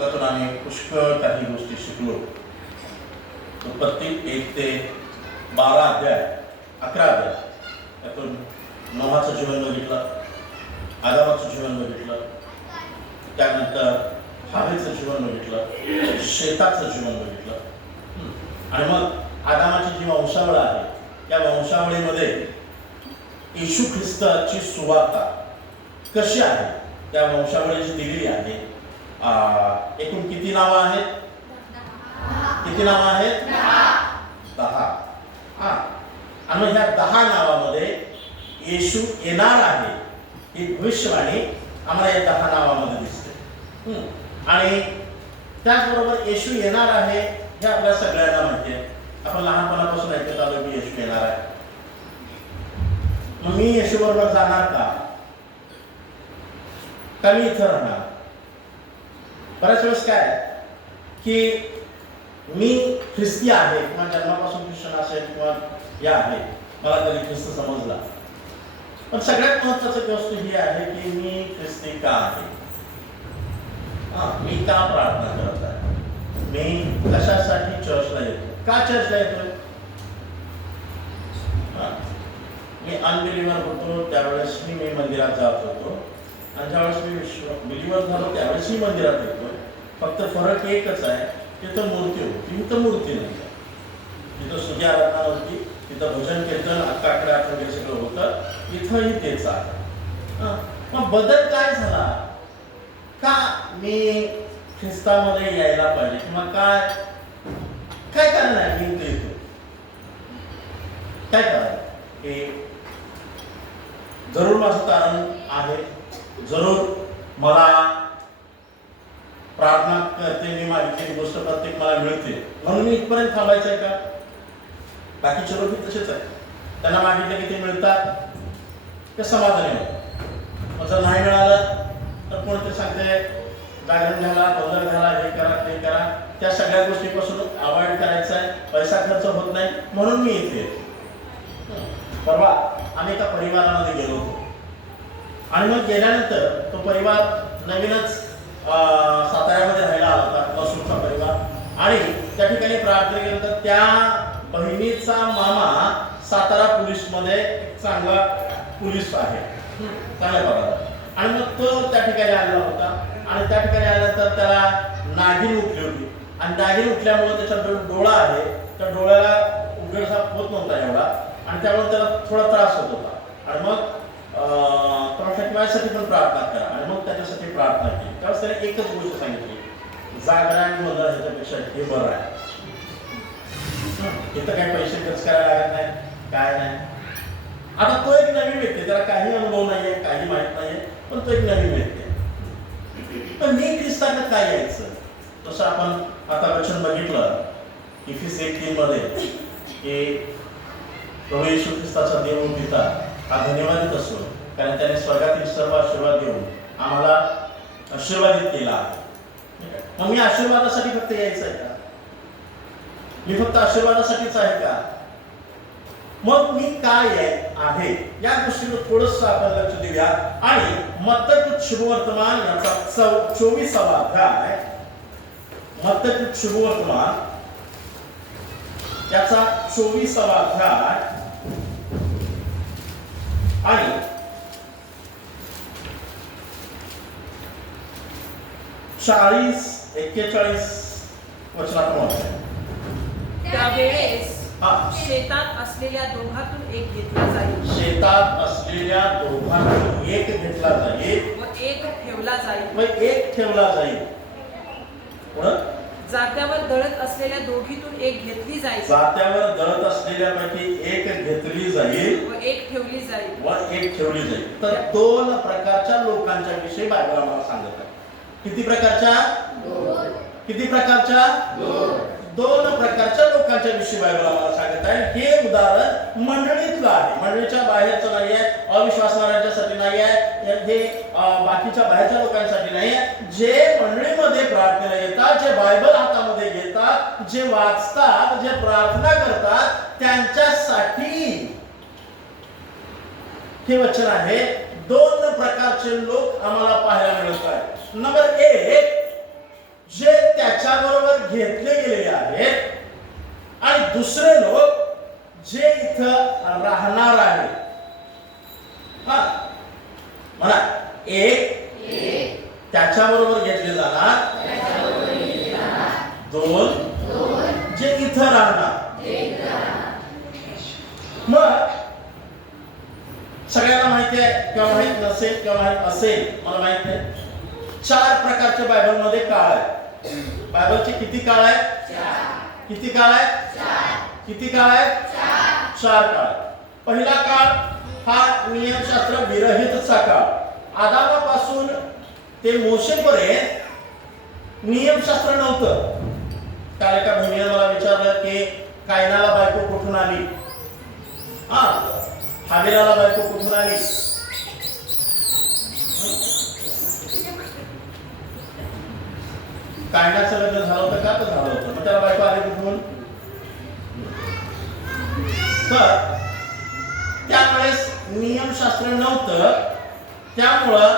त्यातून आम्ही पुष्कळ काही गोष्टी शिकलो. उत्पत्ती 1 ते 12 अध्याय, 11 अध्याय, त्यातून नोहाचं जीवन बघितलं, आदामाचं जीवन बघितलं, त्यानंतर हावेचं जीवन बघितलं, शेताचं जीवन बघितलं, आणि मग आदामाची जी वंशावळ आहे त्या वंशावळीमध्ये येशू ख्रिस्ताची सुवार्ता कशी आहे त्या वंशावळीची दिलेली आहे. एकूण किती नावं आहेत? किती नावं आहेत? 10. आणि मग ह्या 10 नावामध्ये येशू येणार आहे ही भविष्यवाणी आम्हाला या 10 नावामध्ये दिसते. आणि त्याचबरोबर येशू येणार आहे हे आपल्या सगळ्यांना माहिती आहे. आपण लहानपणापासून ऐकत आलो की येशू येणार आहे. मग मी येशू बरोबर जाणार का मी इथं राहणार? बऱ्याच वेळेस काय की मी ख्रिस्ती आहे किंवा जन्मापासून ख्रिश्चन असेल किंवा या आहे, मला कधी ख्रिस्त समजला, पण सगळ्यात महत्वाची गोष्ट ही आहे की मी ख्रिस्ती का आहे, मी का प्रार्थना करत आहे, मी कशासाठी चर्चला येतो, का चर्चला येतो. मी अनबिलीव्हर होतो त्यावेळेस मी मंदिरात जात होतो, आणि ज्यावेळेस मी बिलीव्हर झालो त्यावेळेस मी मंदिरात येतोय. फक्त फरक एकच आहे, तिथं मूर्ती होती, इथं मूर्ती नाही. तिथं स्तुती आराधना होती, तिथं भजन कीर्तन अक्का वगैरे सगळं होतं, इथंही तेच आहे. मग बदल काय झाला? का मी ख्रिस्तामध्ये यायला पाहिजे किंवा काय काय कारण आहे मी इथं येतो? काय कारण? हे जरूर माझं कारण आहे, जरूर मला प्रार्थना करते, मी मागितलेली गोष्ट प्रत्येक मला मिळते म्हणून मी इथपर्यंत थांबायचं आहे का? बाकीचे लोक तसेच आहे, त्यांना मागितलं की ते मिळतात, ते समाधानी होतं. जर नाही मिळालं तर कोणते सांगते जागरण घ्याला, गोंधळ घ्याला, हे करा ते करा. त्या सगळ्या गोष्टीपासून अवॉइड करायचं आहे, पैसा खर्च होत नाही म्हणून मी इथे. परवा आम्ही एका परिवारामध्ये गेलो होतो, आणि मग गेल्यानंतर तो परिवार नवीनच साताऱ्यामध्ये राहायला आला होता, मसूरचा परिवार. आणि त्या ठिकाणी प्रार्थना केलं तर त्या बहिणीचा मामा सातारा पोलीसमध्ये चांगला पोलीस आहे, चांगल्या पदावर. आणि मग तो त्या ठिकाणी आलेला होता, आणि त्या ठिकाणी आल्यानंतर त्याला नागिन उठली होती, आणि नागिन उठल्यामुळे त्याचा डोळा आहे, त्या डोळ्याला उघडझाप होत नव्हता एवढा, आणि त्यामुळे त्याला थोडा त्रास होत होता. आणि मग माझ्यासाठी पण प्रार्थना करा, आणि मग त्याच्यासाठी प्रार्थना केली. त्यावेळेस त्याने एकच गोष्ट सांगितली, जागरण गोंधळ ह्याच्यापेक्षा हे बरं आहे, इथं काही पैसे खर्च करायला लागत नाही, काय नाही. आता तो एक नवीन व्यक्ती, त्याला काही अनुभव नाहीये, काही माहित नाहीये, पण तो एक नवीन व्यक्ती आहे. पण मी ख्रिस्ताकडे काय यायचं? तसं आपण आता वचन बघितलं इफिस 1:3 मध्ये की प्रभू येशू ख्रिस्ताचा देव पिता हा धन्यवादित असो, कारण त्याने स्वर्गातील सर्व आशीर्वाद देऊन आम्हाला आशीर्वादित केला आहे. मग मी आशीर्वादासाठी फक्त यायचं आहे का? मी फक्त आशीर्वादासाठीच आहे का? मग मी काय आहे या गोष्टीवर थोडंसं आपण लक्ष देऊया. आणि मत्तकृत शुभवर्तमान याचा 24वा अध्याय, मत्तकृत शुभवर्तमान याचा 24वा अध्याय आणि 40-41 वचनाप्रमाणे. त्यावेळेस शेतात असलेल्या दोघातून एक घेतला जाईल, शेतात असलेल्या दोघांतून एक घेतला जाईल, व एक ठेवला जाईल, व एक ठेवला जाईल. जात्यावर दळत असलेल्या दोघीतून एक घेतली जाईल, जात्यावर दळत असलेल्यापैकी एक घेतली जाईल, व एक ठेवली जाईल, व एक ठेवली जाईल. तर 2 प्रकारच्या लोकांच्या विषयी बायबल आम्हाला सांगत आहे. किती प्रकारच्या? 2 प्रकारच्या? 2 प्रकारच्या लोकांच्या विषयी बायबल आम्हाला सांगत आहे. हे उदाहरण मंडळीतलं आहे, मंडळीच्या बाहेरचं नाही आहे, अविश्वासणाऱ्यांच्यासाठी नाही आहे, हे बाकीच्या बाहेरच्या लोकांसाठी नाही आहे. जे मंडळीमध्ये प्रार्थनेला येतात, जे बायबल हातामध्ये घेतात, जे वाचतात, जे प्रार्थना करतात, त्यांच्यासाठी हे वचन आहे. 2 प्रकारचे लोक आम्हाला पाहायला मिळत आहेत. नंबर 1, घेतले गेलेले आहेत आणि दुसरे लोक जे इथं राहणार आहेत. हा म्हणा, एक त्याच्याबरोबर घेतले जाणार, दोन जे इथं राहणार. मग सगळ्यांना माहिती आहे किंवा माहित नसेल किंवा माहित असेल, मला माहित नाही, 4 प्रकारचे बायबलमध्ये काळ आहे. बायबलचे किती काळ आहेत? किती काळ आहेत? किती काळ आहेत? 4 काळ. पहिला काळ हा नियमशास्त्र विरहितचा काळ. आदामापासून ते मोशेपर्यंत नियमशास्त्र नव्हतं. काल एका बहिणीने मला विचारलं की कायनाला बायको कुठून आली, हाबिलाला बायको कुठून आली. कायनाचं लग्न झालं होतं का? तर झालं होतं. मग त्याला बायको आली कुठून? तर त्यावेळेस नियमशास्त्र नव्हतं, त्यामुळं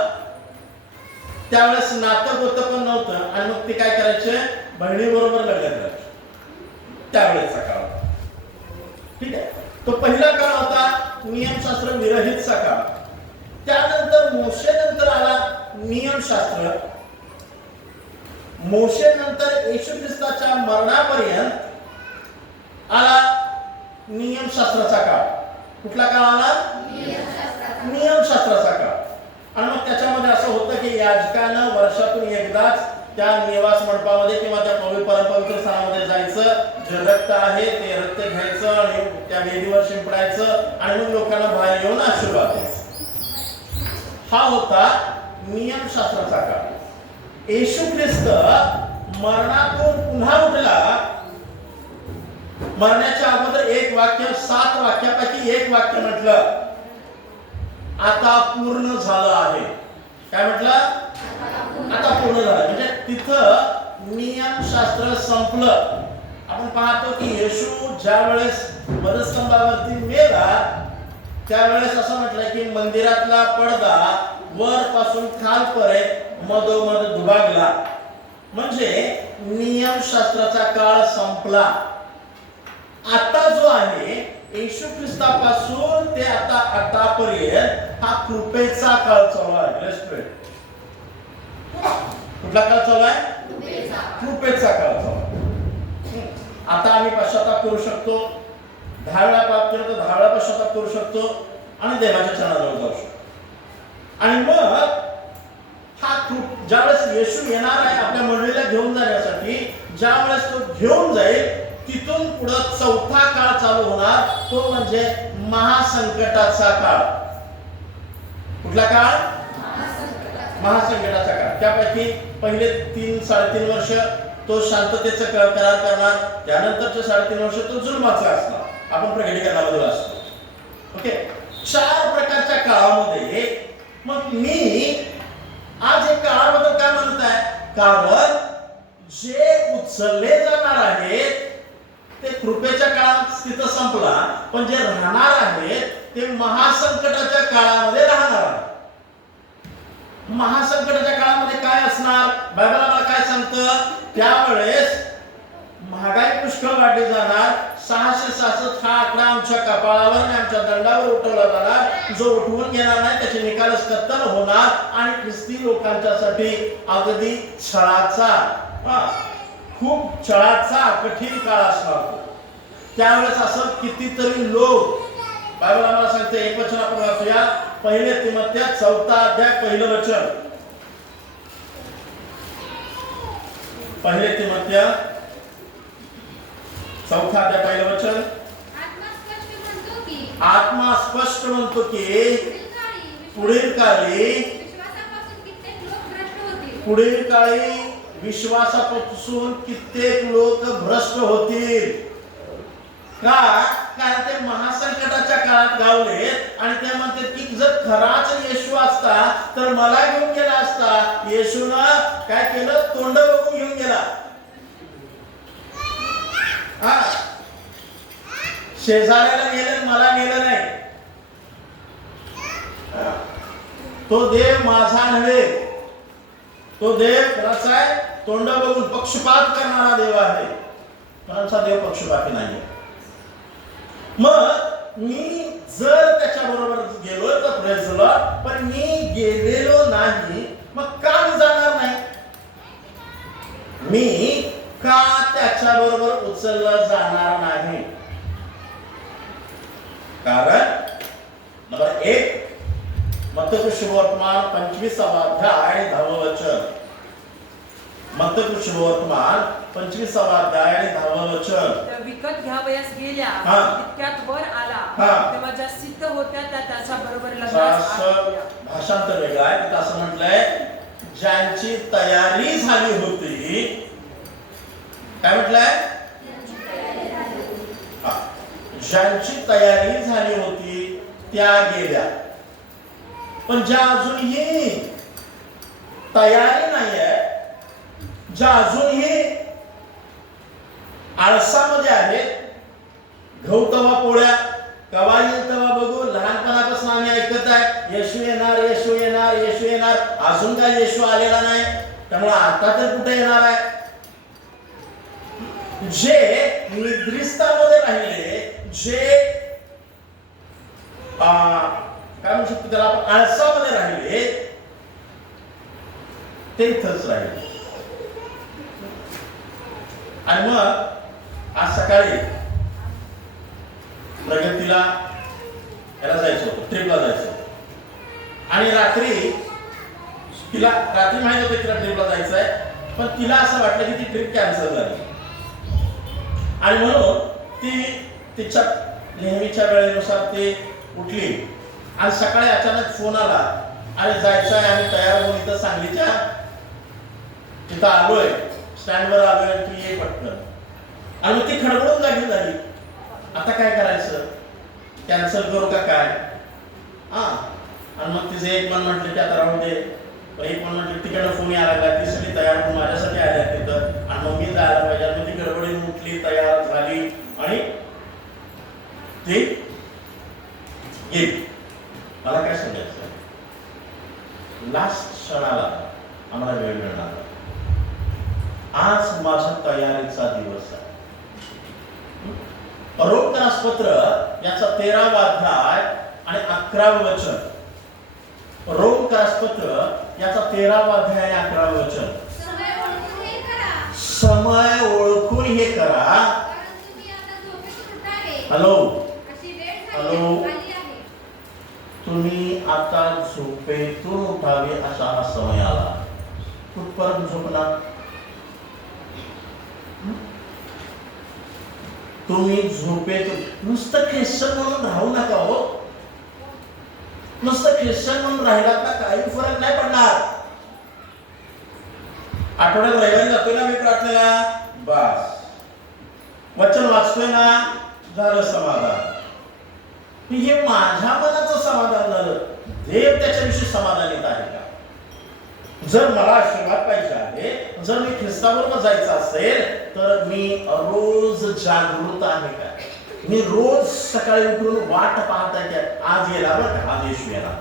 त्यावेळेस नातं गोतं पण नव्हतं आणि मग ते काय करायचे? बहिणीबरोबर लग्न करायचे. त्यावेळेसचा काळ. ठीक आहे. तो पहिला काळ होता नियमशास्त्र विरहितचा काळ. त्यानंतर मोशेनंतर आला नियमशास्त्र. मोशेनंतर येशू ख्रिस्ताच्या मरणापर्यंत आला नियमशास्त्राचा काळ. कुठला काळ आला? नियमशास्त्राचा काळ. आणि मग त्याच्यामध्ये असं होतं की याजकानं वर्षातून एकदाच त्या निवास मंडपामध्ये किंवा त्या पवित्र स्थानामध्ये जायचं. जे रक्त आहे ते रक्त घ्यायचं आणि त्या वेदीवर शिंपडायचं आणि मग लोकांना बाहेर येऊन आशीर्वाद द्यायचा. हा होता नियमशास्त्राचा काळ. येशू ख्रिस्त मरणातून पुन्हा उठला. मरण्याच्या अगोदर एक वाक्य, 7 वाक्यापैकी एक वाक्य म्हटलं, आता पूर्ण झालं आहे. काय म्हटलं? आता पूर्ण झालं. म्हणजे तिथं नियमशास्त्र संपलं. आपण पाहतो की येशू ज्या वेळेस वधस्तंभावरती मेला त्यावेळेस असं म्हटलं की मंदिरातला पडदा वरपासून खालपर्यंत मधोमध दुभागला. म्हणजे नियमशास्त्राचा काळ संपला. आता जो आहे येशू ख्रिस्तापासून ते आता आतापर्यंत हा कृपेचा काळ चालू आहे. कुठला काळ चालू आहे? कृपेचा काळ चालू आहे. आता आम्ही पश्चाताप करू शकतो, 10 वेळा पाप केलं तर 10 वेळा पश्चाताप करू शकतो आणि देवाच्या चरणाजवळ जाऊ शकतो. आणि मग हा कृप ज्यावेळेस येशू येणार आहे आपल्या मंडळीला घेऊन जाण्यासाठी, ज्यावेळेस तो घेऊन जाईल तिथून पुढे 4था काळ चालू होणार. तो म्हणजे महासंकटाचा काळ. कुठला काळ? महासंकटाचा काळ. त्यापैकी पहिले 3-3.5 वर्ष तो शांततेचा करार करणार. त्यानंतरचे 3.5 वर्ष तो जुलमाचा असणार. आपण प्रकटीकरणामध्ये वाचतो. ओके. 4 प्रकारच्या काळामध्ये मग मी आज एक काळाबद्दल काय म्हणत आहे? कारण जे उचलले जाणार आहेत ते कृपेच्या काळात तिथं संपला, पण जे राहणार आहेत ते महासंकटाच्या काळामध्ये राहणार आहे. महासंकटाच्या काळामध्ये काय असणार? बायबल आम्हाला काय सांगतं? त्यावेळेस महागाई पुष्कळ वाढली जाणार. 666 हा आकडा आमच्या कपाळावर आणि आमच्या दंडावर उठवला जाणार. जो उठवून घेणार नाही त्याचे निकालच कत्तल होणार आणि ख्रिस्ती लोकांच्यासाठी अगदी छळाचा, खूप छळाचा कठीण काळ असणार. त्यावेळेस असं कितीतरी लोक, बायबल आम्हाला सांगते, एक वचन आपण वाचूया. 1 तिमोथेय 4 अध्याय 1 वचन. 1 तिमोथेय 4 अध्याय 1 वचन. आत्मा स्पष्ट म्हणतो की पुढील काळी विश्वासापासून कित्येक लोक भ्रष्ट होतील. का? कारण ते महासंकटाच्या काळात गावले आणि ते म्हणतात की जर खराच येशू असता तर मला घेऊन गेला असता. येशूनं काय केलं? तोंड बघून घेऊन गेला. शेजाऱ्याला गेलं, मला गेलं नाही. तो देव माझा नव्हे, तो देव कोणाचा आहे? तोंड बघून पक्षपात करणारा देव आहे. कोणाचा देव पक्षपाती नाही. मग मी जर त्याच्या बरोबर गेलो तर प्रेज द लॉर्ड, पण मी गेलेलो नाही, मग का मी जाणार नाही? मी का त्याच्या बरोबर उचललं जाणार नाही? कारण नंबर 1 मत्ती शुभवर्तमान 25वा अध्याय 10वे वचन. मत्ती शुभवर्तमान 25वा अध्याय 10वे वचन. तर विकत घ्यावयास गेल्या हा. तितक्यात वर आला, हा. तेव्हा ज्या सिद्ध होत्या त्या त्याच्या बरोबर लग्नास असं आल्या. भाषांतर वेगळं आहे. तिथं असं म्हटलंय, ज्यांची तयारी झाली होती. काय म्हटलंय? ज्यांची तयारी झाली होती त्या गेल्या, पण ज्या अजूनही तयारी नाहीये, ज्या अजूनही आळसामध्ये आहेत, गहू तवा पोळ्या, कवा येईल तेव्हा बघू, लहानपणापासून आम्ही ऐकत आहे येशू येणार, येशू येणार, येशू येणार, अजून काय येशू आलेला नाही, त्यामुळे आता तर कुठे येणार आहे? जे निद्रिस्तामध्ये राहिले, जे काय म्हणू शकतो त्याला आपण, आळसामध्ये राहिले, ते इथंच राहिले. आणि मग आज सकाळी प्रगतीला याला जायचं होतं, ट्रिपला जायचं होतं. आणि रात्री माहित होतं तिला ट्रिपला जायचं आहे, पण तिला असं वाटलं की ती ट्रिप कॅन्सल झाली. आणि म्हणून ती तिच्या नेहमीच्या वेळेनुसार ती उठली आणि सकाळी अचानक फोन आला, अरे जायचं आहे, आम्ही तयार होऊन इथं सांगलीच्या तिथं आलोय, स्टँडवर आलोय, तू ये पटकन. आणि मग ती खडबडून जागी झाली. आता काय करायचं? कॅन्सल करू का काय? आणि मग तिचे एक मन म्हटलं की आता राहू दे, एक मन म्हटलं तिकडनं फोन यायला लागला, ती सगळी तयार होऊन माझ्यासाठी आल्या तिथं, आणि मग मी जायला पाहिजे. मग ती गडबडीने उठली, तयार झाली आणि ती गेली. मला काय सांगायचं, लास्ट क्षणाला आम्हाला वेळ मिळणार. आज माझ्या तयारीचा दिवस आहे. रोमकरासपत्र याचा 13वा अध्याय आणि 11वे वचन. रोमकरासपत्र याचा 13वा अध्याय आणि 11वे वचन. समय ओळखून हे करा. हॅलो हॅलो, तुम्ही आता झोपेतून उठावे असा हा समय आला. कुठपर्यंत झोपणार? तुम्ही झोपेतून नुसतं ख्रिश्चन म्हणून राहू नका हो. नुसतं ख्रिश्चन म्हणून राहिलात ना काही फरक नाही पडणार. आठवड्यात रविवारी जातोय ना मी प्रार्थनेला, बस वचन वाचतोय ना, झालं समाधान. हे माझ्या मनाचं समाधान झालं. देव त्याच्याविषयी समाधानित आहे का? जर मला आशीर्वाद पाहिजे आहे, जर मी ख्रिस्ताबरोबर जायचं असेल, तर मी रोज जागृत आहे का? मी रोज सकाळी उठून वाट पाहत आहे की आज येणार बरं का, आज येशू येणार.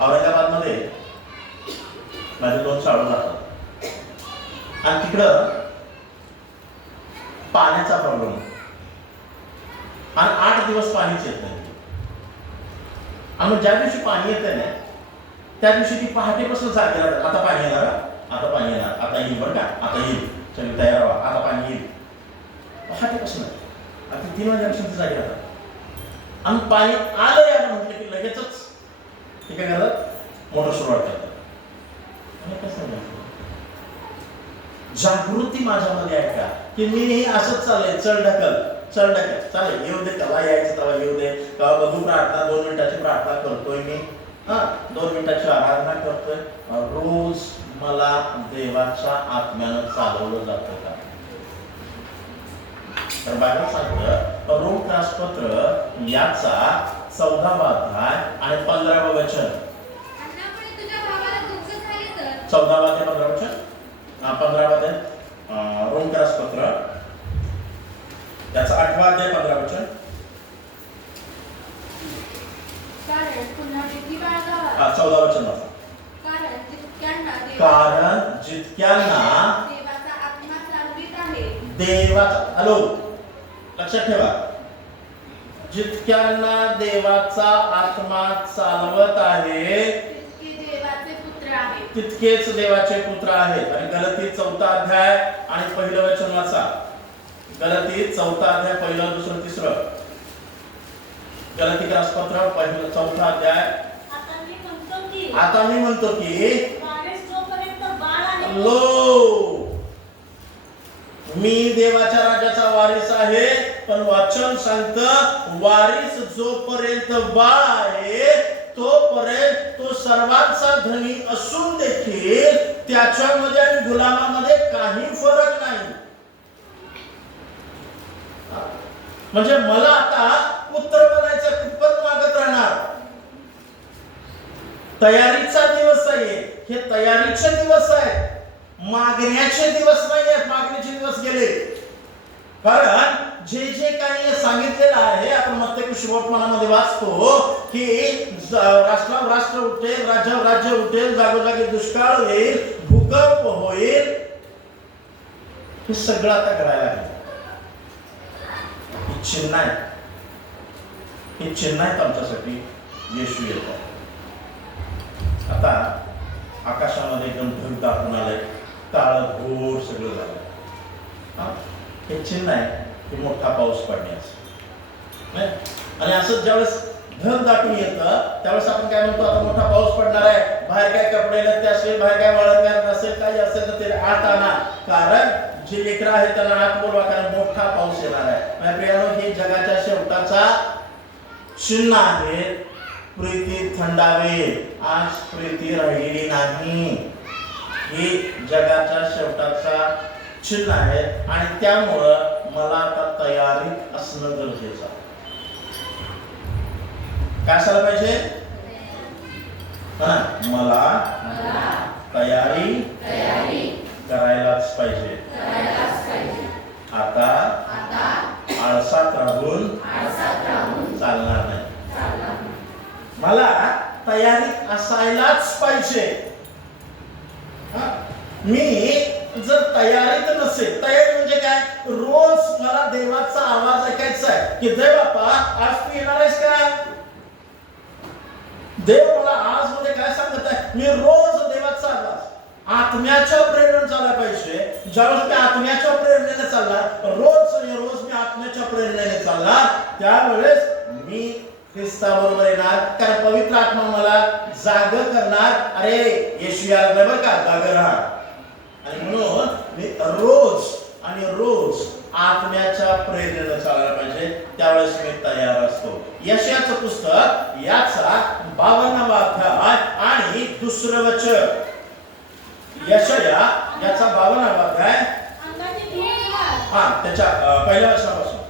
औरंगाबादमध्ये माझे 2 शाळू जातात आणि तिकडं पाण्याचा प्रॉब्लेम आणि 8 दिवस पाणीच येत नाही. आणि ज्या दिवशी पाणी येत नाही त्या दिवशी ती पहाटेपासून जागे राहतात. आता पाणी येणार, आता पाणी येणार, आता येईल बरं का, आता येईल, सगळी तयार व्हा, आता पाणी येईल. पहाटेपासून आता 3 वाजल्यापासून ते जागे राहतात. आणि पाणी आलं याला म्हटलं की लगेचच ते काय करतात, मोटर सुरुवात करतात. जागृती माझ्यामध्ये आहे का, की मी असंच चाललंय चढ ढकल चालेल, येऊ दे, तेव्हा यायचं तेव्हा येऊ दे, तेव्हा बघू प्रार्थना, 2 मिनिटाची प्रार्थना करतोय मी, 2 मिनिटाची आराधना करतोय. रोज मला देवाच्या आत्म्यानं चालवलं जातं का? तर बायबल सांगतं, रोमकरासपत्र याचा 14वा अध्याय आणि 15वे वचन. 14वा ते 15 वचन, 15वा ते रोमकरासपत्र याचा 8वा अध्याय 15 वचन. कारण पुन्हा 14 वचन वाचा. कारण देवाचा, हॅलो, लक्षात ठेवा, जितक्यांना देवाचा आत्मा चालवत आहे तितकेच देवाचे पुत्र आहेत. आणि गलती 4 अध्याय आणि पहिलं वचन वाचा. गलती 4 अध्याय पहिलं, दुसरं, तिसरं. गलतीकास पत्र पहिलं 4 अध्याय. आता मी म्हणतो की लो, मी देवाच्या राज्याचा वारीस आहे, पण वचन सांगतं वारीस जोपर्यंत बाळ आहे तोपर्यंत तो सर्वांचा धनी असून देखील त्याच्यामध्ये आणि गुलामामध्ये काही फरक नाही. म्हणजे मला आता पुत्र बनायचं कितपत मागत राहणार. तयारीचा दिवस आहे, हे तयारीचे दिवस आहेत, मागण्याचे दिवस नाही आहेत. मागण्याचे दिवस गेले. कारण जे जे काही सांगितलेलं आहे, आपण मत्ती सुवर्तमानामध्ये वाचतो की राष्ट्रावर राष्ट्र उठेल, राज्यावर राज्य उठेल, जागोजागी दुष्काळ होईल, भूकंप होईल. हे सगळं आता घडायला लागलं. ही चिन्ह आहे, ही चिन्ह आहेत आमच्यासाठी. येशू येतो. आता आकाशामध्ये एकदम ढग दाखवून आलंय, काळं घोर सगळं झालं. हे चिन्ह आहे की मोठा पाऊस पडण्याचं. आणि असं ज्यावेळेस ढग दाटून येतं त्यावेळेस आपण काय म्हणतो, आता मोठा पाऊस पडणार आहे, बाहेर काय कपडे लत्ते असेल, बाहेर काय वळण असेल, काही असेल तर ते आत आणा, कारण जे लेकरं आहेत त्यांना आत बोलवा, कारण मोठा पाऊस येणार आहे. प्रियानो, हे जगाच्या शेवटाचा चिन्ह आहे. प्रीती थंडावे, आज प्रीती राहिलेली नाही. हे जगाच्या शेवटाचा चिन्ह आहे. आणि त्यामुळं मला आता तयारीत असणं गरजेचं आहे. काय असायला पाहिजे? मला तयारी करायलाच पाहिजे. आता आळसात राहून चालणार नाही. मला तयारी असायलाच पाहिजे. मी जर तयारीत नसेल, तयारी म्हणजे काय? रोज मला देवाचा आवाज ऐकायचा आहे की देव बाप्पा आज तू येणार आहेस का? देव मला आज मध्ये काय सांगत आहे? मी रोज देवाचा आवाज आत्म्याच्या प्रेरणेने चालला पाहिजे. ज्यावेळेस मी आत्म्याच्या प्रेरणेने चालणार, रोज मी आत्म्याच्या प्रेरणेने चालणार, त्यावेळेस मी ख्रिस्ताबरोबर येणार. कारण पवित्र आत्मा मला जाग करणार. अरे येशू यायला नाही बरं का, जाग राहा. आणि म्हणून मी रोज आत्म्याच्या प्रेरणेने चालायला पाहिजे. त्यावेळेस मी तयार असतो. यशाचं पुस्तक याचा 52वा अध्याय आणि दुसरं वचन. यशया याचा 52वा अध्याय त्याच्या पहिल्या वचनापासून.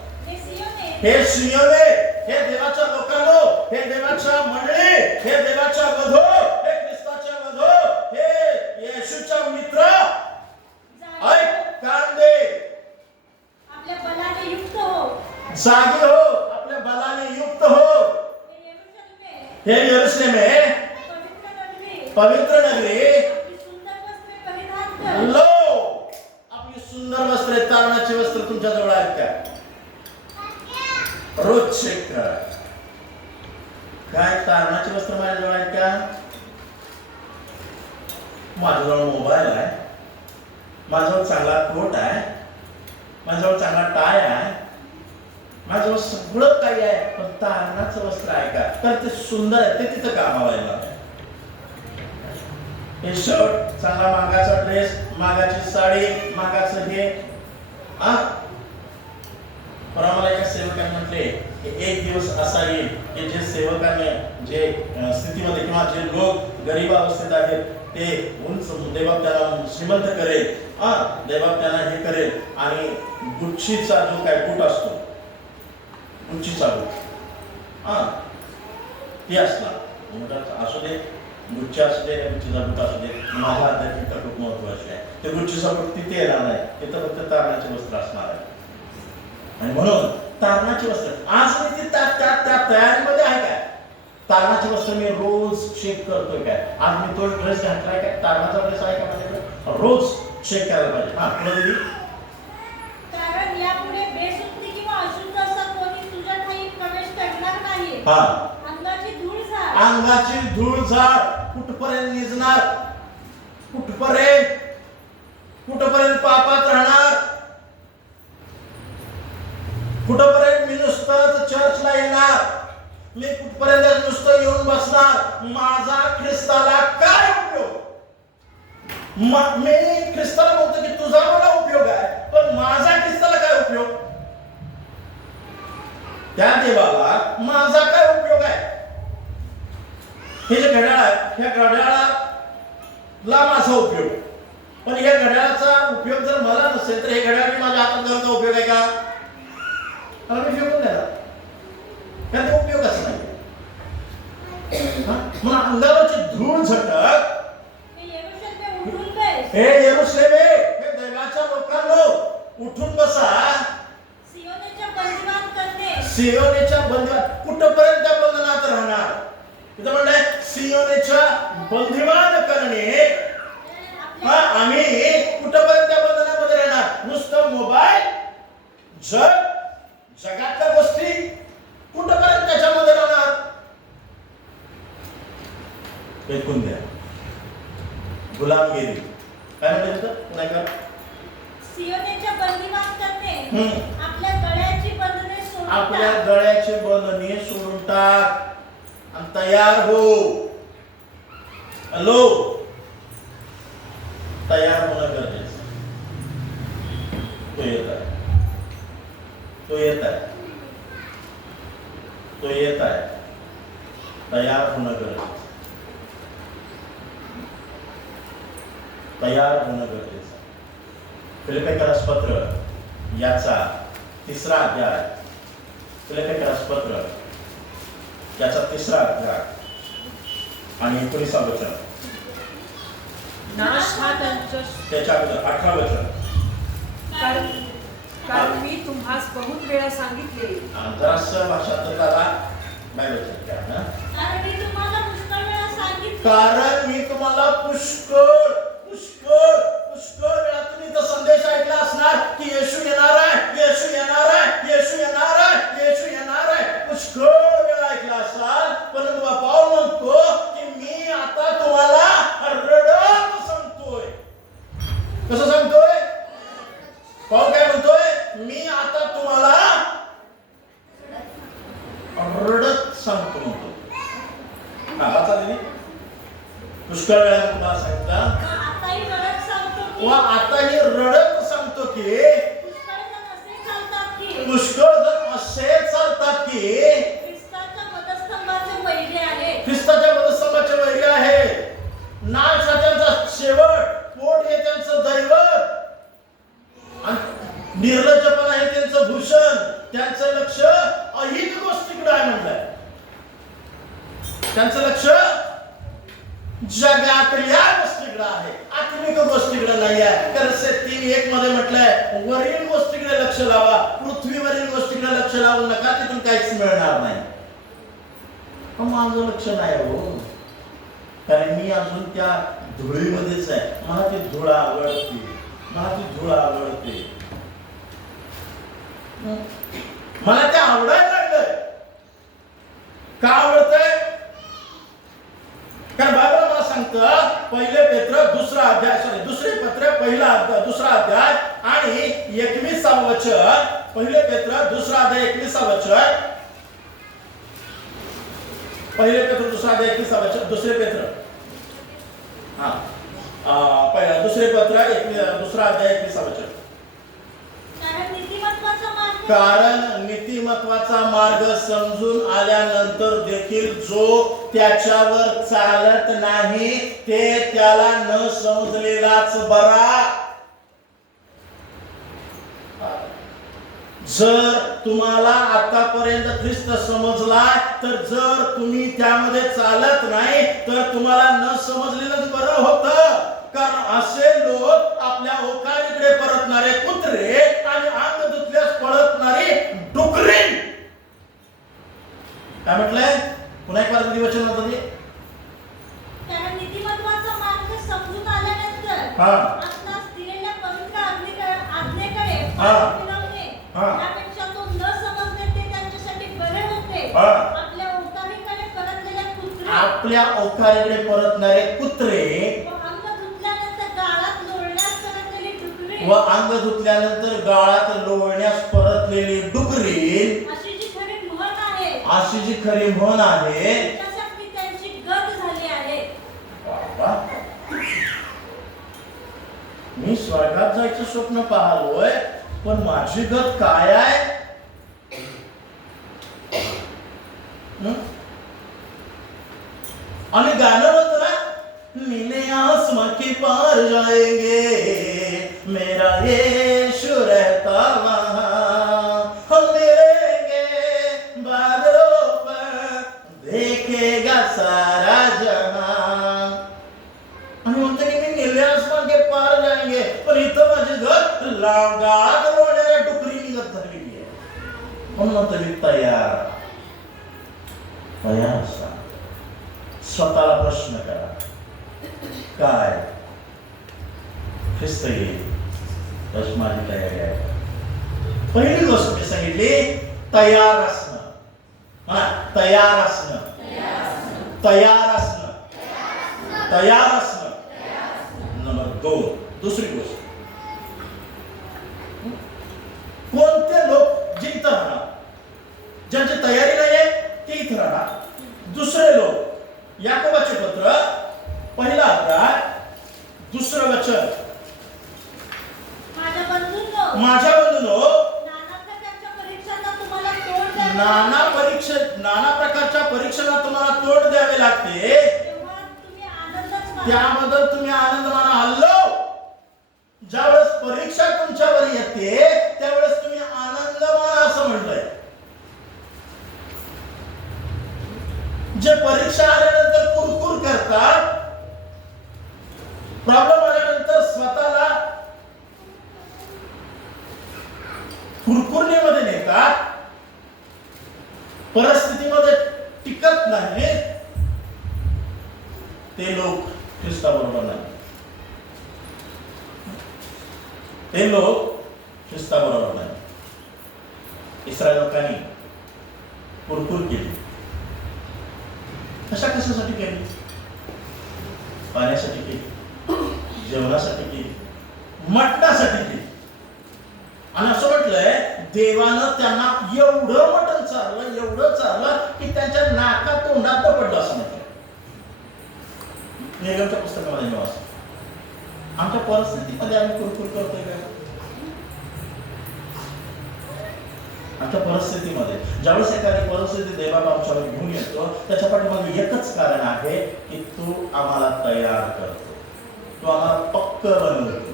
हे सियोने, हे देवाच्या लोकांनो, हे देवाच्या मंडळी, हे देवाच्या वधू, हे ख्रिस्ताच्या वधू, हे येशूच्या मित्र, ऐक, कान दे, आपल्या बलाने युक्त हो, जागे हो, आपल्या बलाने युक्त हो. हे यरूशलेमे, पवित्र नगरी, लो, आपली सुंदर वस्त्रे, तारणाची वस्त्र तुमच्या जवळ आहेत का? रोज चेक करा. काय तारणाची वस्त्र माझ्याजवळ आहेत का? माझ्याजवळ मोबाईल आहे, माझ्याजवळ चांगला कोट आहे, माझ्याजवळ चांगला टाय आहे, माझ्याजवळ सगळं काही आहे, पण तारणाचं वस्त्र आहे का? तर ते सुंदर आहे, ते तिथं कामाला येणार. हे शर्ट, चांगला महागाचा ड्रेस, महागाची साडी, महागाचं हे. पण आम्हाला एका सेवकाने म्हटले की एक दिवस असा येईल की जे सेवकाने जे स्थितीमध्ये किंवा जे लोक गरीब अवस्थेत आहेत ते उंच देवबाप त्याला श्रीमंत करेल. देवबाप त्यांना हे करेल. आणि गुच्छीचा जो काय बूट असतो, गुच्छीचा बूट ते असणार. असू दे, गुच्ची असू दे, गुच्छीचा बूट असू दे, माझ्या आध्यात्मिक खूप महत्वाची आहे. ते गुच्छीचा बूट तिथे येणार नाही, तिथं फक्त तारणाचे वस्त्र असणार आहे. आणि म्हणून तारणाची वस्त्र आज मी त्या तयारीमध्ये आहे काय? तारणाची वस्त्र मी रोज चेक करतोय काय? आज मी तो ड्रेस घातलाय काय? तारणाचा ड्रेस आहे का माझ्याकडे? रोज चेक करायला पाहिजे. पुढे दिली कारण यापुढे बेशुद्धी किंवा अशुद्ध असं कोणी तुझ्या ठायी प्रवेश करणार नाही. हा, अंगाची धूळ झाड. अंगाची धूळ झाड कुठपर्यंत निजणार? कुठपर्यंत? कुठपर्यंत पापात राहणार? कुठपर्यंत मी नुसतं चर्चला येणार? मी कुठपर्यंत नुसतं येऊन बसणार? माझा ख्रिस्ताला काय उपयोग? मी ख्रिस्ताला म्हणतो की तुझा मला उपयोग आहे, पण माझा ख्रिस्ताला काय उपयोग? त्या देवाला माझा काय उपयोग आहे? हे जे घड्याळ आहे, ह्या घड्याळाला माझा उपयोग, पण ह्या घड्याळाचा उपयोग जर मला नसेल तर हे घड्याळ माझ्या हातात घालून उपयोग आहे का? मी फेकून द्यायला त्याचा उपयोगच नाही. मग अंगावरची धूळ झटक. हे यरूशलेमे, हे देवाच्या लोकांनो, उठून बसा. सियोनेच्या बंदिवान करणे. सियोनेच्या बंदिवान. कुठपर्यंत त्या बंधनात राहणार? इथं म्हणलंय सियोनेच्या बंदिवान करणे. आम्ही कुठपर्यंत त्या बंधनामध्ये राहणार? नुसतं मोबाईल, जगातल्या गोष्टी, कुठपर्यंत त्याच्यामध्ये राहणार? ऐकून द्या. गुलामगिरी काय म्हणतात? नाही का? सियोनेच्या बंदिवान करणे. आपल्या गळ्याची बंधने सोडून टाक. आपल्या गळ्याची बंधने सोडून टाक आणि तयार हो. हॅलो, तयार होणं गरजेचं. तो येत आहे, तो येत आहे, तो येत आहे. तयार होणं गरजेचं. तयार होणं गरजेचं. फिलिप्पियरास पत्र याचा 3रा अध्याय. फिलिप्पियरास पत्र याचा 3रा अध्याय आणि 19 वचन. नाश हा त्यांच्या त्याच्या 18 वचन. कारण मी तुम्हास बहुत वेळा सांगितले. जरासं भाषांतराला बायबलचं घ्या ना. कारण मी तुम्हाला पुष्कळ वेळा सांगितले. कारण मी तुम्हाला पुष्कळ वेळा तुम्ही तो संदेश ऐकला असणार की येशू येणार आहे, येशू येणार आहे, येशू येणार आहे, येशू येणार आहे. पुष्कळ वेळा ऐकला असाल, पण पाऊल म्हणतो की मी आता तुम्हाला रडत सांगतोय. कसं सांगतोय? पाऊल काय म्हणतोय? मी आता तुम्हाला रडत सांगतो म्हणतो. चालेल. पुष्कळ वेळा तुम्हाला सांगितलं व आताही रडत सांगतो की पुष्कळ जण असे चालतात की ख्रिस्ताच्या पदस्तंभाचे वैरी आहे. ख्रिस्ताच्या पदस्तंभाचे वैरी आहे. नाश हा त्यांचा शेवट, पोट हे त्यांचं दैवत, निर्लज्जपणा हे त्यांचं भूषण. त्यांचं लक्ष अहित गोष्टीकडे आहे म्हणलंय. त्यांचं लक्ष जगातल्या गोष्टीकडे आहे, आत्मिक गोष्टीकडे नाही आहे. कारण 3:1 मध्ये म्हटलंय वरील गोष्टीकडे लक्ष लावा, पृथ्वीवरील गोष्टीकडे लक्ष लावू नका, तिथून काहीच मिळणार नाही. पण माझं लक्ष नाही हो, कारण मी अजून त्या धुळीमध्येच आहे. मला ती धूळ आवडते, मला ती धूळ आवडते. मला ते आवडायला लागलंय. का आवडतंय? कारण बायबल मला सांगतं, दुसरे पत्र 2रा अध्याय आणि 21 वचन. 1 पेत्र 2रा अध्याय 21 वचन. 1 पेत्र 2रा अध्याय 21 वचन. 2 पेत्र 2रा अध्याय 21 वचन. कारण नीतिमत्वाचा मार्ग समजून आल्यानंतर देखील जो त्याच्यावर चालत नाही ते त्याला न समजलेलाच बरा. जर तुम्हाला आतापर्यंत ख्रिस्त समजला, तर जर तुम्ही त्यामध्ये चालत नाही तर तुम्हाला न समजलेलंच बरं होतं. कारण असे लोक आपल्या ओकारीकडे परतणारे कुत्रे आणि अंग धुतल्यास पळतणारी डुकरे. काय म्हटलंय? पुन्हा एक वार वचन म्हणतात ते. कारण नीतिमत्वाचा मार्ग समजून आल्यानंतर आपणास दिलेल्या पवित्र आज्ञेकडे हा. त्यापेक्षा तो न समजणे ते त्यांच्यासाठी बरे होते. हा. आपल्या ओकारीकडे परतलेल्या कुत्रे आपल्या ओकारीकडे परतणारे कुत्रे व अंग धुतल्यानंतर गाळात लोळण्यास परतलेली डुकरे व अंग धुतल्यानंतर गाळात लोळण्यास परतलेली डुकरी अशी जी खरी म्हण आहे अशी जी खरी म्हण आहे त्यासाठी त्यांची गत झाली आहे. बाबा, मी स्वर्गात जायचं स्वप्न पाहलोय, पण माझी गत काय आहे? आणि गाणं होतं ना, नीले आसमां के पार जाएंगे मेरा यीशु रहता वहां, हम मिलेंगे बादलों पर देखेगा सारा जहां. आणि म्हणतो की मी नीले आसमान के पार जाएंगे, पण इथं माझी घर गाळात लोळणाऱ्या डुकरीनी गत धरलेली आहे. म्हणून म्हणतो मी तयार असा. स्वतःला प्रश्न करा, काय ख्रिस्त येईल तशी माझी तयारी आहे. पहिली गोष्ट मी सांगितली, तयार असणं. म्हणा, तयार असणं, तयार असणं, तयार असणं. नंबर 2, दुसरी गोष्ट, कोणते लोक जे इथं राहणार, ज्यांची तयारी नाही आहे ते इथं राहणार. दुसरे लोक, याकोबाचे पत्र पहिला अध्याय 2रं वचन, माझ्या बंधूंनो माझ्या बंधूंनो, नाना प्रकारच्या परीक्षांना तुम्हाला तोंड द्यावे नाना प्रकारच्या परीक्षांना तुम्हाला तोंड द्यावे लागते, तेव्हा तुम्ही आनंदच माना. त्याबद्दल तुम्ही आनंद माना. हल्लो, ज्यावेळेस परीक्षा तुमच्यावर येते त्यावेळेस तुम्ही आनंद माना असं म्हटलंय. जे परीक्षा आल्यानंतर कुरकुर करतात, प्रॉब्लेम आल्यानंतर स्वतःला कुरकुरणीमध्ये नेतात, परिस्थितीमध्ये टिकत नाही, ते लोक ख्रिस्ताबरोबर नाही. ते लोक ख्रिस्ताबरोबर नाही. इस्रायल लोकांनी कुरकुर केली. कशासाठी केली? पाण्यासाठी केली, जेवणासाठी केली, मटणासाठी केली. आणि असं म्हटलंय, देवानं त्यांना एवढं मटण चारलं, एवढं चारलं की त्यांच्या नाकात तोंडात पडलं असं म्हटलं. निगमच्या पुस्तकामध्ये मी वाचलं. आमच्या परिस्थितीमध्ये आम्ही कुरकुर करतोय का? आमच्या परिस्थितीमध्ये ज्यावेळेस एखादी परिस्थिती देवाला आमच्यावर घेऊन येतो, त्याच्या पाठीमागे एकच कारण आहे की तू आम्हाला तयार करतो, तू आम्हाला पक्क बनवतो,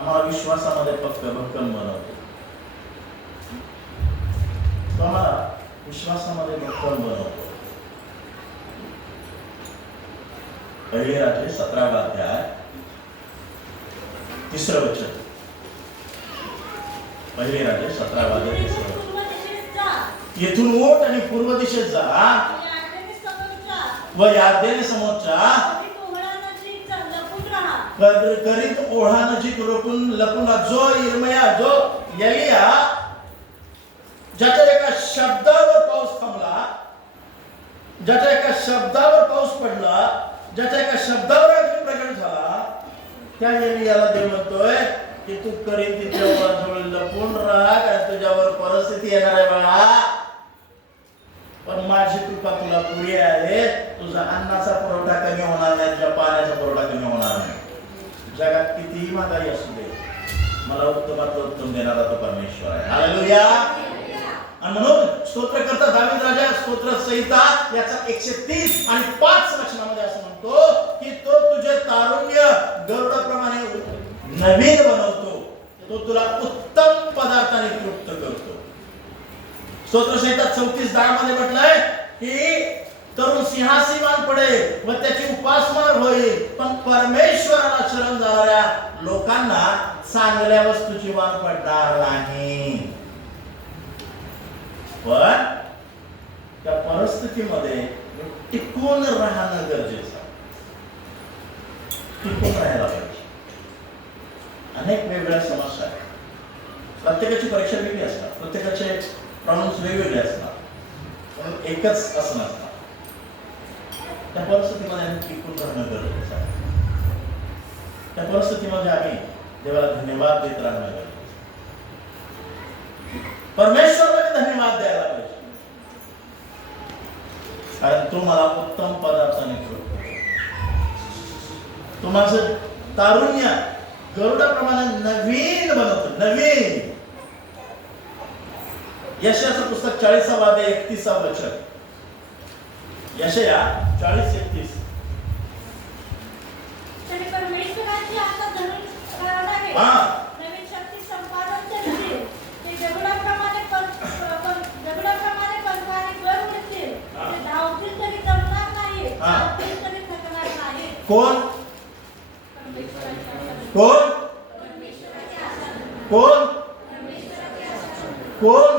आम्हाला विश्वासामध्ये पक्क भक्कम बनवतो, तू आम्हाला विश्वासामध्ये भक्कम बनवतो. पहिले रात्री 17वा अध्याय 3रं वचन. पहिले रात्री 17वा अध्याय 3रं वचन. येथून ओट आणि पूर्व दिशेत जा व यार्देने समोरच्या करीत ओढा नजीक लपून जो इर्मया, जो एलिया, ज्याच्या एका शब्दावर पाऊस थांबला, ज्याच्या एका शब्दावर पाऊस पडला, ज्याच्या एका शब्दावर अग्नी प्रकट झाला, त्या एलियाला देव म्हणतोय की तू करीत तिच्या जवळ लपून राहा, कारण तुझ्यावर परिस्थिती येणार आहे बाळा, पण माझी कृपा तुला पुरी आहे. तुझा अन्नाचा पुरवठा कमी होणार नाही, तुझ्या पाण्याचा पुरवठा कमी होणार नाही. जगात कितीही महागाई असू दे, मला उत्तमातलं उत्तम देणारा तो परमेश्वर आहे. हालेलुया. आणि म्हणून स्तोत्रकर्ता दावीद राजा स्तोत्र संहिता याचा 130 आणि 5 वचनामध्ये असं म्हणतो की तो तुझे तारुण्य गरुडाप्रमाणे नवीन बनवतो, तो तुला उत्तम पदार्थाने तृप्त करतो. स्तोत्र संहिता 34:10 मध्ये म्हटलंय की तरुण सिंहासीमान पडेल व त्याची उपासमार होईल, पण परमेश्वराला शरण जाणाऱ्या लोकांना चांगल्या वस्तूची वाण पडणार नाही. पण त्या परिस्थितीमध्ये टिकून राहणं गरजेचं आहे. टिकून राहायला पाहिजे. अनेक वेगळ्या समस्या आहेत. प्रत्येकाची परीक्षा वेगळी असणार, प्रत्येकाचे प्रॉब्लेम्स वेगवेगळे असणार, पण एकच असं नसणार. त्या परिस्थितीमध्ये आम्ही टिकून राहणं गरजेचं आहे. त्या परिस्थितीमध्ये आम्ही देवाला धन्यवाद देत राहणं गरजेचं. परमेश्वराला धन्यवाद द्यायला पाहिजे, कारण तो मला उत्तम पदार्थाने ठेवतो. तो माझं तारुण्य गरुडाप्रमाणे नवीन बनवतो, नवीन. यशाचं पुस्तक 40:31 वचन. यशया 40:31. तरी परमेश्वराची आता धरून राहणारे नवीन शक्ती संपादन करतील. ते दगडाप्रमाणे पंखाने वर उडतील. ते धावतील तरी दमणार नाही, चालतील तरी थकणार नाही. कोण कोण कोण कोण?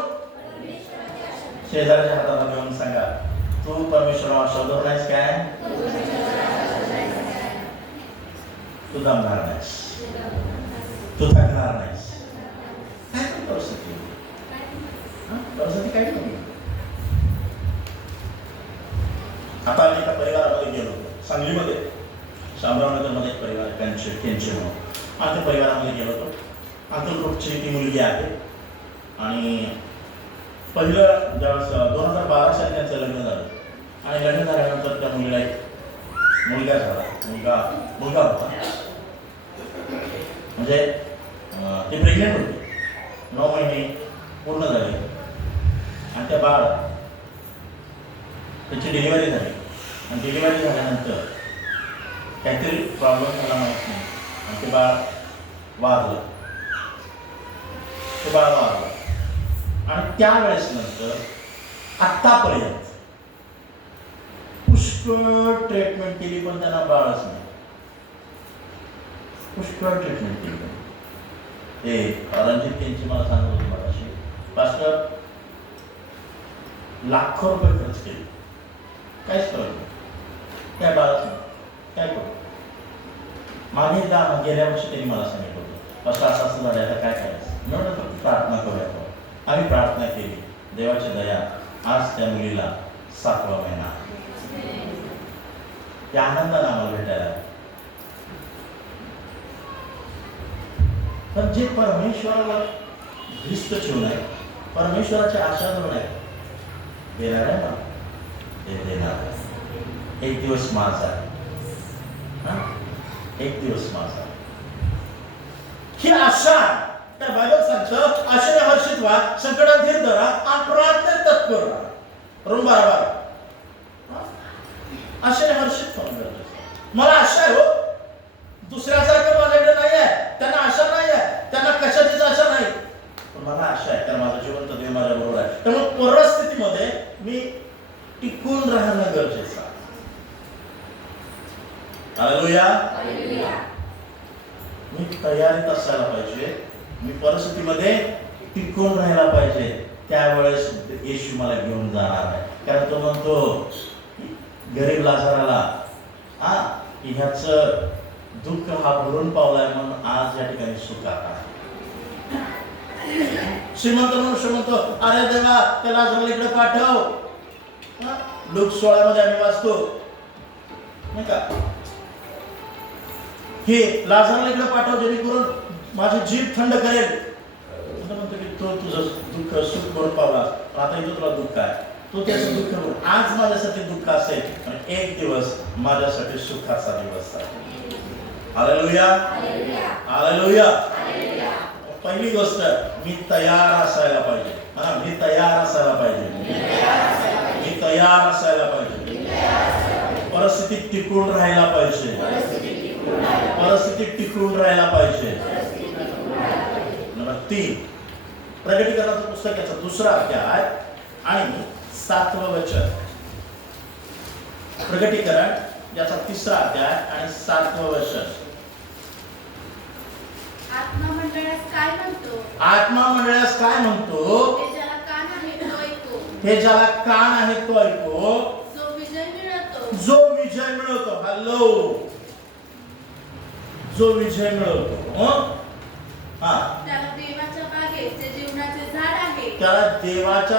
शेजारच्या हाताला घेऊन सांगा, तू परमेश्वराला शोधत नाहीस काय? तू दमणार नाहीस, तू थकणार नाहीस. काय परिस्थिती परिस्थिती काय नाही. आता आम्ही एका परिवारामध्ये गेलो होतो, सांगलीमध्ये शामरावनगरमध्ये एक परिवार त्यांचे म्हणून. आणि त्या परिवारामध्ये गेलो होतो. अतुल ग्रुपची ती मुलगी आहे आणि पहिलं ज्यावेळेस 2012 साली त्यांचं लग्न झालं आणि लग्न झाल्यानंतर त्या मुलीला एक मुलगा झाला. मुलगा होता, म्हणजे ती प्रेग्नेंट होती. 9 महिने पूर्ण झाले आणि त्या बाळ त्याची डिलिव्हरी झाली. आणि डिलिव्हरी झाल्यानंतर काहीतरी प्रॉब्लेम झाला माहीत नाही आणि ते बाळ वारलं. आणि त्यावेळेस नंतर आत्तापर्यंत पुष्कळ ट्रीटमेंट केली पण त्यांना बाळच नाही. पुष्कळ ट्रीटमेंट केली. ते रणजित त्यांची मला सांगत होती मगाशी, पास्टर लाखो रुपये खर्च केले, काहीच कळत नाही, काय बाळच नाही, काय करू. मागे गेल्या वर्षी त्यांनी मला सांगितलं होतं, पास्टर असं असं झालं, आता काय करायचं. म्हणून फक्त प्रार्थना करूया. आम्ही प्रार्थना केली, देवाची दया, आज त्या मुलीला 7वा महिना. त्या आनंदाने आम्हाला भेटायला. पण जे परमेश्वराला भिस्त ठेवून आहे, परमेश्वराच्या आशा जवळ आहे, देणार आहे ना, ते देणार. एक दिवस माझा, एक दिवस माझा, ही आशा. तर बायबल सांगतं, आशेने हर्षित व्हा, संकटात धीर धरा आणि प्रार्थनेत तत्पर राहा. रोम 12:12. आशेने हर्षित होणं गरजेचं. मला आशा आहे हो, दुसऱ्यासारखं माझ्याकडे नाही आहे, त्यांना आशा नाही आहे, त्यांना कशाचीच आशा नाही, पण मला आशा आहे, कारण माझा जिवंत देव माझ्या बरोबर आहे. त्यामुळे परिस्थितीमध्ये मी टिकून राहणं गरजेचं आहे. हालेलुया. मी तयारीत असायला पाहिजे, मी परिस्थितीमध्ये टिकून राहायला पाहिजे. त्यावेळेस येशू मला घेऊन जाणार आहे, कारण तो म्हणतो गरीब लाजाराला ह्याचं दुःख हा भरून पावलाय म्हणून आज या ठिकाणी सुखात आहे. श्रीमंत मनुष्य म्हणतो, अरे देवा त्या लाजाराला इकडे पाठव. लूक 16 आम्ही वाचतो नाही का, हे लाजाराला इकडे पाठव जेणेकरून माझी जीभ थंड करेल. म्हणतो की तो तुझं दुःख सुख करून पावला, आता इथं तुला दुःख आहे, तो त्याचं दुःख करून आज माझ्यासाठी दुःख असेल आणि एक दिवस माझ्यासाठी सुखाचा दिवस आहे. Hallelujah, hallelujah. पहिली गोष्ट, मी तयार असायला पाहिजे. मी तयार असायला पाहिजे, मी तयार असायला पाहिजे. परिस्थितीत टिकून राहायला पाहिजे, परिस्थितीत टिकून राहायला पाहिजे. नंबर 3, प्रगटीकरणाचं पुस्तक याचा 2रा अध्याय आणि 7वं वचन. प्रगटीकरण याचा 3रा अध्याय आणि 7वं वचन. आत्मा मंडळास काय म्हणतो? आत्मा मंडळास काय म्हणतो? हे ज्याला कान आहे तो ऐको. हे ज्याला कान आहे तो ऐको. जो विजय मिळवतो, जो विजय मिळवतो. हॅलो, जो विजय मिळवतो. त्याला देवाच्या बागेत बागेत जे जीवनाचे झाड आहे, त्या देवाच्या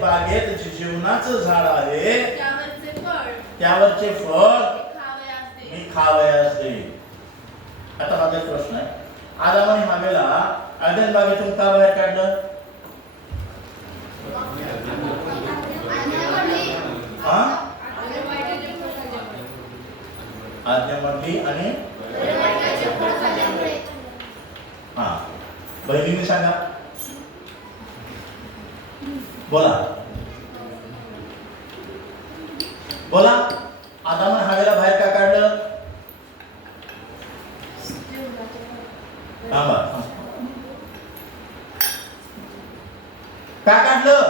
बागेत जे जीवनाचं झाड आहे त्यावरचे फळ मी खावयास देईन. आता माझा एक प्रश्न आहे, आदाम आणि हव्वाला अदन बागेतून का बाहेर काढलं? आज्ञामधली आणि बहिणीने सांगा, बोला बोला. आदाम आणि हव्वाला बाहेर का काढलं? का काढलं?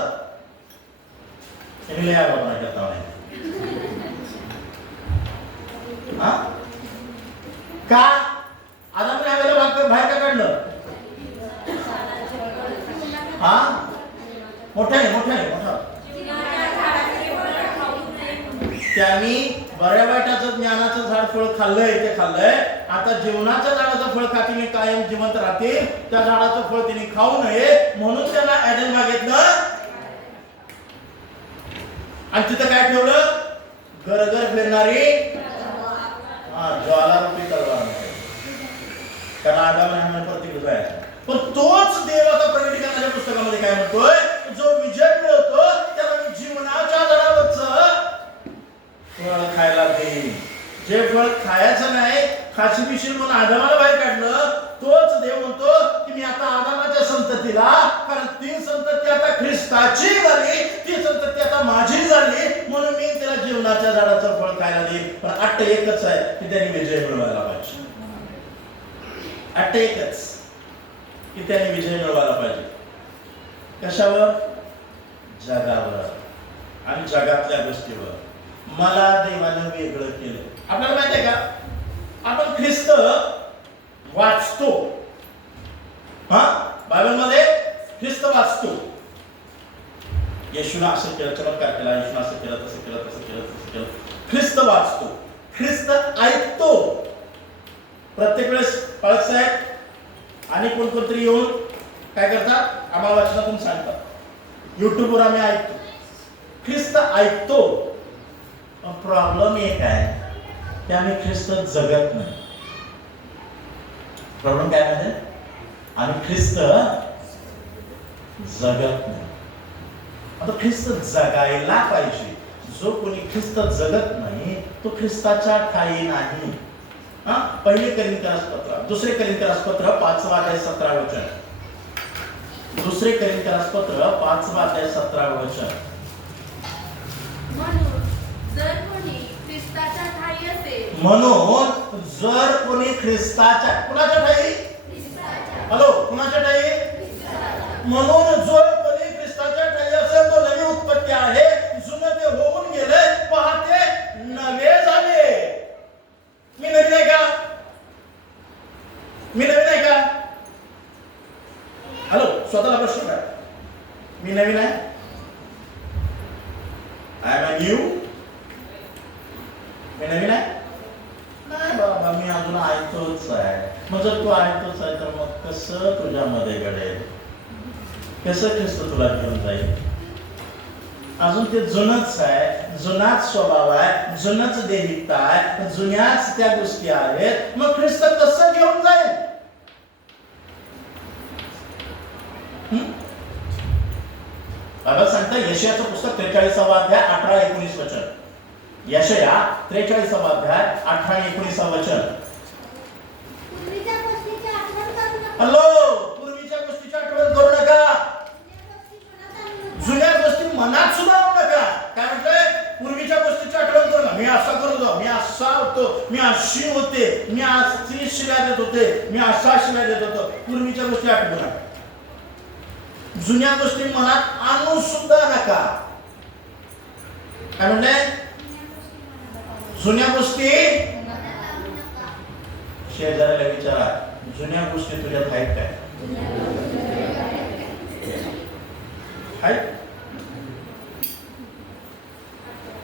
का आदाम आणि हव्वाला बाहेर का काढलं? मोठा त्यांनी बऱ्या वाईटाचं ज्ञानाचं झाड फळ खाल्लंय, ते खाल्लंय. आता जीवनाच्या झाडाचं फळ खातील कायम जिवंत राहतील. त्या झाडाचं फळ तिने खाऊ नये म्हणून त्यांना एडन बागेतनं आणि तिथं काय ठेवलं? गरगर फिरणारी ज्वालारूपी तलवार. कारण आदाम आणि हव्वा प्रत्येक आहे. पण तोच देव आता प्रकटीकरणाच्या पुस्तकामध्ये काय म्हणतोय? जो विजय मिळवतो त्याला मी जीवनाच्या झाडावरचं फळ खायला देईन. जे फळ खायचं नाही, खाशी बिशील म्हणून आदामाला बाहेर काढलं, तोच देव म्हणतो की मी आता आदामाच्या संततीला, कारण ती संतती आता ख्रिस्ताची झाली, ती संतती आता माझी झाली, म्हणून मी त्याला जीवनाच्या झाडाचं फळ खायला देईन. पण अट्ट एकच आहे की त्यांनी विजय मिळवायला पाहिजे. अट्ट एकच की त्यांनी विजय मिळवायला पाहिजे. कशावर? जगावर आणि जगातल्या गोष्टीवर. मला देवानं वेगळं केलं. आपल्याला माहिती आहे का, आपण ख्रिस्त वाचतो, बायबलमध्ये ख्रिस्त वाचतो. येशूने असं केलं, चमत्कार केला, येशूने असं केलं, तसं केलं, तसं केलं, तसं केलं. ख्रिस्त वाचतो, ख्रिस्त ऐकतो. प्रत्येक वेळेस पाळक साहेब आणि कोणतरी येऊन काय करतात? आम्हाला वचनातून सांगतात. युट्यूबवर आम्ही ऐकतो, ख्रिस्त ऐकतो. प्रॉब्लेम एक आहे की आम्ही ख्रिस्त जगत नाही. प्रॉब्लेम काय म्हणजे? आम्ही ख्रिस्त जगत नाही. आता ख्रिस्त जगायला पाहिजे. जो कोणी ख्रिस्त जगत नाही तो ख्रिस्ताच्या ठाई नाही. पहिले करिंथीयस पत्र, दुसरे करिंथीयस पत्र 5वा अध्याय 17 वचन. दुसरे करिंथीयस पत्र 5वा अध्याय 17 वचन. म्हणून जर कोणी ख्रिस्ताच्या ठाई असेल, म्हणून जर कोणी ख्रिस्ताच्या, कुणाच्या ठाई? हॅलो, कुणाच्या ठाई? म्हणून जो कोणी ख्रिस्ताच्या ठाई असेल तो नवी उत्पत्ती आहे. जुनं ते होऊन गेले, पहा ते नवे झाले. मी नवीन आहे का? मी नवीन आहे का? हॅलो, स्वतःला प्रश्न करा, मी नवीन आहे? I am a new. मी नवीन आहे? नाही बाबा, मी अजून ऐकतोच आहे. मग जर तू ऐकतोच आहे तर मग कसं तुझ्यामध्ये घडेल? कसं ख्रिस्त तुला घेऊन जाईल? अजून ते जुनच आहे, जुनाच स्वभाव आहे, जुनच देहिकता आहे, जुन्याच त्या गोष्टी आहेत. मग ख्रिस्त कसं घेऊन जाईल? बाबा सांगता यशायाचं पुस्तक 43वा अध्याय 18-19 वचन. यशया 43वा अध्याय 18-19 वचन. हॅलो, पूर्वीच्या गोष्टीची आठवण करू नका, जुन्या गोष्टी मनात सुद्धा आणू नका. काय म्हणतोय? पूर्वीच्या गोष्टीची आठवण करू नका. मी असा करत होतो, मी असा होतो, मी अशी होते, मी अशी शिव्या देत होते, मी असा शिव्या देत होतो. पूर्वीच्या गोष्टी आठवू नका. जुन्या गोष्टी मनात आणू सुद्धा नका. काय म्हणले? जुन्या गोष्टी. शेजाऱ्याला विचारा, जुन्या गोष्टी तुझ्यात आहेत काय? आहेत?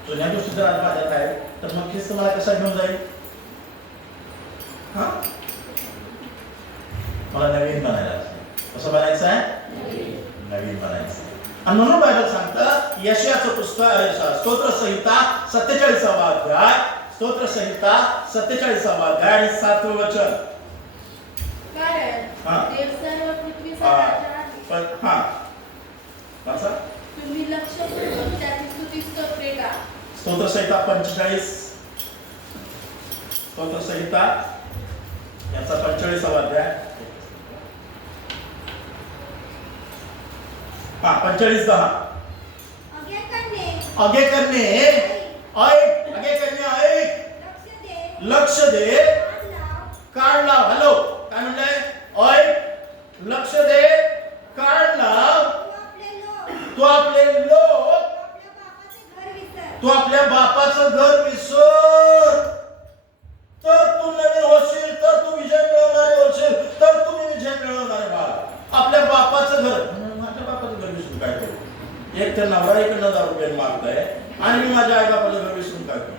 जुन्या गोष्टी जर आज माझ्यात आहेत तर मग ख्रिस्त मला कसा घेऊन जाईल? मला नवीन बनायला कसं बनायचं आहे? आणि म्हणून बायबल सांगतं यशायाचं पुस्तक स्तोत्रसंहिता 47वा अध्याय, स्तोत्रसंहिता 47वा अध्याय आणि 7वें वचन. कारण देव सर्व पृथ्वीचा राजा आहे. तुम्ही लक्ष करून त्याची स्तुती स्तोत्रे गा. स्तोत्रसंहिता 45, स्तोत्रसंहिता याचा 45वा अध्याय. 45:10. आगे करणे ऐक, आगे करणे ऐक, लक्ष दे, कान लाव. हॅलो, काय म्हणलंय? ऐक, लक्ष दे, कान लाव. तू आपले लोक, तू आपल्या बापाचं घर विसर. तर तू नवीन होशील, तर तू विजय मिळवणारे होशील, तर तुम्ही विजय मिळवणारे बाळ. आपल्या बापाचं घर, माझ्या बापाचं घर विसरून काय करू? एक तर नवरा इकडनं दारू रुपये मागताय आणि मी माझ्या आई बापाचं घर विसरून काय करू?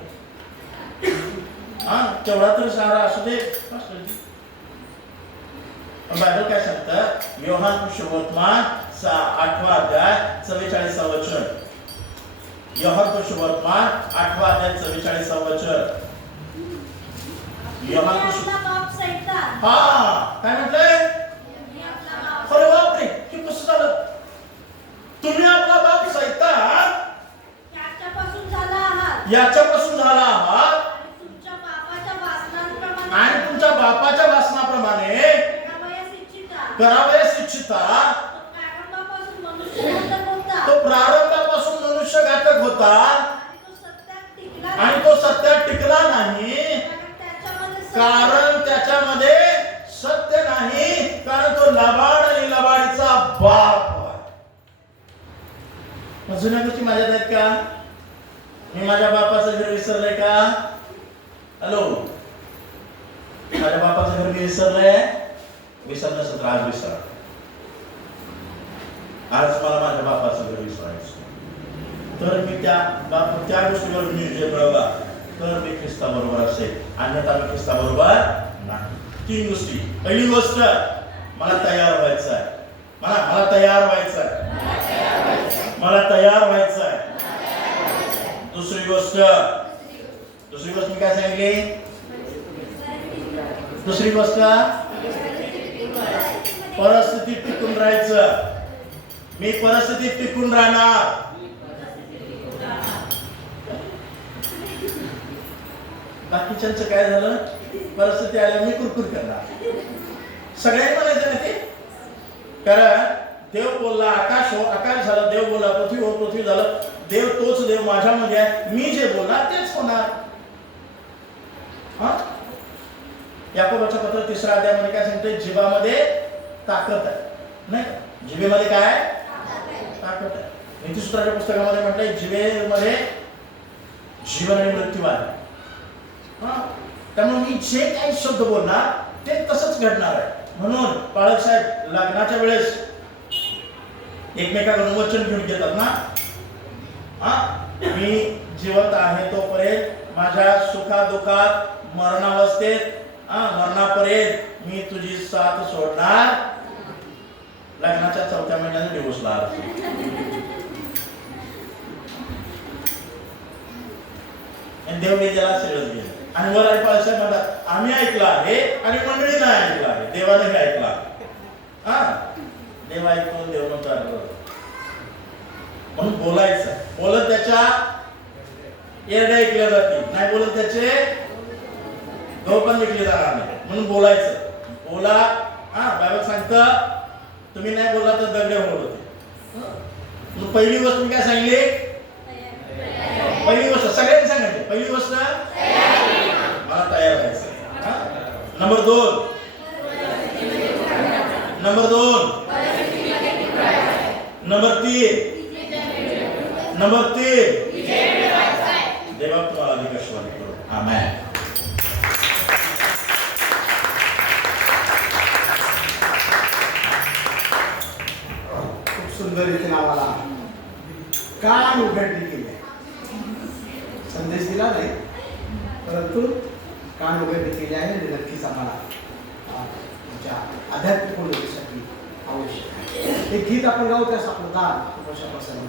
हा, तेवढा तर सहारा असू दे. बायबल काय सांगतं? योहान सुवर्तमान 8वा अध्याय 44वा वचन. योहान सुवर्तमान 8वा अध्याय 44वा वचन. योहान हा काय म्हटलंय? अरे बापरे, हे कसं झालं? तुम्ही आपला बाप सैतान याच्यापासून झाला आहात आणि तुमच्या बापाच्या वासनाप्रमाणे करावयास इच्छिता. तो प्रारंभापासून मनुष्यघातक होता आणि तो सत्यात टिकला नाही, कारण त्याच्यामध्ये सत्य नाही, कारण तो लबाड आणि लबाडीचा बाप. जुन्या गोष्टी माझ्यात आहेत का? मी माझ्या बापाचं घर विसरलंय का? हॅलो, माझ्या बापाचं घर मी विसरलंय? विसरलं नसेल तर आज विसरा. आज मला माझ्या बापाचं घर विसरायचं, तर मी त्या गोष्टीवर मी विजय मिळवला तर मी ख्रिस्ताबरोबर असेल, अन्यथा मी ख्रिस्ताबरोबर नाही. 3 गोष्टी. पहिली गोष्ट, मला तयार व्हायचं आहे. मला तयार व्हायचं आहे. मला तयार व्हायचं आहे. दुसरी गोष्ट मी काय सांगितली? दुसरी गोष्ट, परिस्थितीत टिकून राहायचं. मी परिस्थितीत टिकून राहणार. बाकीच्यांचं काय झालं? परिस्थिती आल्या मी कुरकुर करणार. सगळ्यांनी म्हणायचं ना ते, कारण देव बोलला आकाश हो, आकाश झालं. देव बोलला पृथ्वी हो, पृथ्वी झालं. देव तोच देव माझ्यामध्ये आहे. मी जे बोलणार तेच होणार. हा, याकोबाच्या पत्र 3रा अध्यायामध्ये काय सांगते? जीवामध्ये ताकद आहे, नाही? जिभेमध्ये काय? ताकद आहे. नीतिसूत्राच्या पुस्तकामध्ये म्हटलंय जिभेमध्ये जीवन आणि मृत्यू आहे. त्यामुळे मी जे काही शब्द बोलणार ते तसंच घडणार आहे. म्हणून पाळक साहेब लग्नाच्या वेळेस एकमेकाकडून वचन घेऊन घेतात ना, मी जिवंत आहे तोपर्यंत, माझ्या सुखादुखात, मरणावस्थेत, मरणापर्यंत मी तुझी साथ सोडणार. लग्नाच्या 4थ्या महिन्यात डिवोर्सला देव त्याला सिरियस गेलं. आणि वर आई पाळसाहेब म्हणतात आम्ही ऐकलं आहे आणि मंडळी नाही ऐकलं आहे, देवाने ऐकला. देव ऐकतो, देव म्हणतो. म्हणून बोलायचं. बोलत त्याच्या एरड्या ऐकल्या जातील, नाही बोलत त्याचे गहू पण विकले जाणार नाही. म्हणून बोलायचं. बोला. बायबल सांगतं तुम्ही नाही बोलला तर दगडे होते. पहिली गोष्ट मी काय सांगली? पहिली गोष्ट सगळ्यांनी सांगायची. पहिली गोष्ट मला तयार व्हायचं. नंबर 2 नंबर 3 देवा तुम्हाला अधिक आशीर्वाद करो. आमेन. खूप सुंदर इथे नावाला कान उघडणी केली. संदेश दिला नाही, परंतु कान उघडणी केली आहे. आणि नक्कीच आम्हाला आध्यात्मिक उन्नतीसाठी आवश्यक आहे. एक गीत आपण गाऊ त्यास आपलं दार वर्षापासून